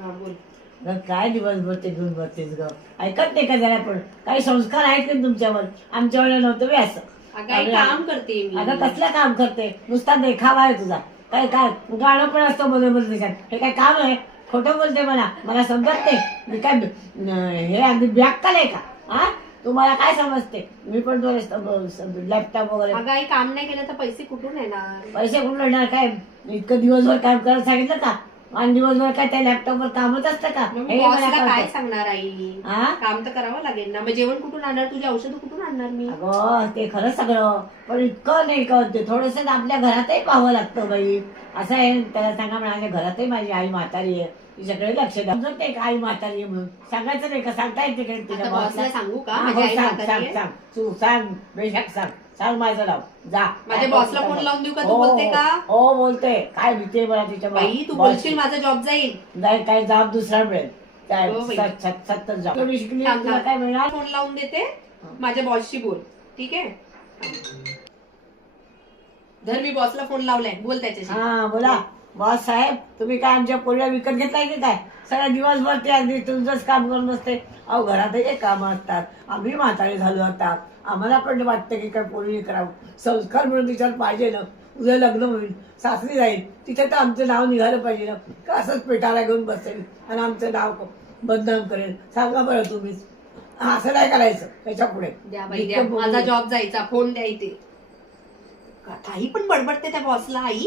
हा बोल. काय दिवसभर ते घेऊन बसतेस ग? ऐकत नाही का जरा पण? काही संस्कार आहेत का तुमच्यावर? आमच्या वेळेला नव्हतं बे असं. अगं काम करते मी. अगं कसलं काम करते? नुसता देखावा आहे तुझा. काय काय गाणं पण असतं मध्ये मध्ये त्याच्यात. हे काय काम आहे? खोटं बोलते मला समजत नाही. मी काय हे अगदी बॅक्कल आहे का? हा, तुम्हाला काय समजते? मी पण तो लॅपटॉप वगैरे. अगं आई काम नाही केलं तर पैसे कुठून येणार? पैसे कुठून येणार? काय इतकं दिवसभर काम करायला सांगितलं का? आणि दिवसभर काय त्या लॅपटॉपवर कामच असतं का? हे मला बॉसला काय कळतं. सांगणार आई? हा? काम तर करावं लागेल ना. मग जेवण कुठून आणणार? तुझी औषधं कुठून आणणार मी? अगं ते खरं सगळं, पण इतकं नाही कळते. थोडस आपल्या घरातही पाहावं लागतं बाई. असं आहे, त्याला सांगा माझ्या घरातही माझी आई म्हातारी आहे, तिच्याकडे लक्ष द्या. समजत नाही का आई म्हातारी आहे म्हणून? सांगायचं नाही का? सांगता येते का तुझ्या आता बॉसला? बॉसला सांगू का? हा, माझी हो, आई सांग म्हातारी सांग आहे? सांग तू सांग, बेशक सांग. सांग माझं नाव. जा. माझ्या बॉसला फोन लावून देऊ का? तू हो, बोलते का? हो बोलते. काय भीते मला तिच्या बाई तू boss बोलशील माझा जॉब जाईल. नाही, काय जॉब दुसरा मिळेल. काय हो बाई. 70 जॉब एवढी शिकली थांब, तुला काय मिळणार? फोन लावून देते. माझ्या बॉसशी बोल. ठीक आहे. धर, मी बॉसला फोन लावलाय. बोल त्याच्याशी. हा बोला. बॉस साहेब, तुम्ही काय आमच्या पोरीला विकत घेतलाय की काय? सगळ्या दिवसभर ते अगदी तुमचंच काम करून बसते. अहो घरातही काम असतात. आम्ही म्हातारे झालो आता. आम्हाला पण वाटतं की काय पोरीने करावं. संस्कार म्हणून तिच्यावर पाहिजे ना. उद्या लग्न होईल, सासरी जाईल, तिथे तर आमचं नाव निघालं पाहिजे ना. का असंच पेटाला घेऊन बसेल आणि आमचं नाव बदनाम करेल? सांगा बरं तुम्हीच. असं नाही करायचं त्याच्या पुढे. द्या बाई द्या. माझा जॉब जायचा. फोन द्या इथे. काही पण बडबडते त्या बॉसला आई.